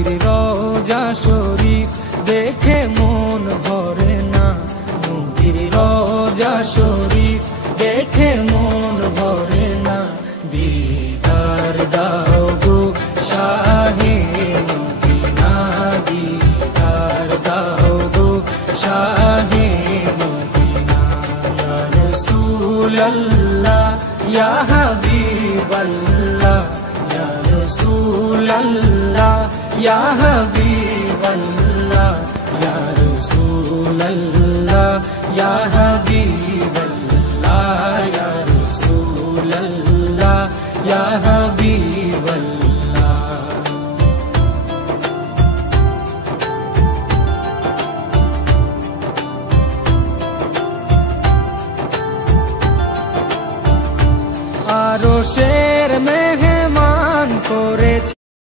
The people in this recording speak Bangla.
নবীর রওজা শরীফ দেখে মন ভরে না, নবীর রওজা শরীফ দেখে মন ভরে না। দিদার দাও গো শাহে মদিনা, দিদার দাও গো শাহে মদিনা। ইয়া রাসূলাল্লাহ ইয়া হাবিবাল্লাহ, ইয়া রাসূলাল্লাহ ইয়া হাবিবাল্লাহ, ইয়া রাসূলাল্লাহ ইয়া হাবিবাল্লাহ, ইয়া রাসূলাল্লাহ ইয়া হাবিবাল্লাহ। আরশের মেহমান করেছে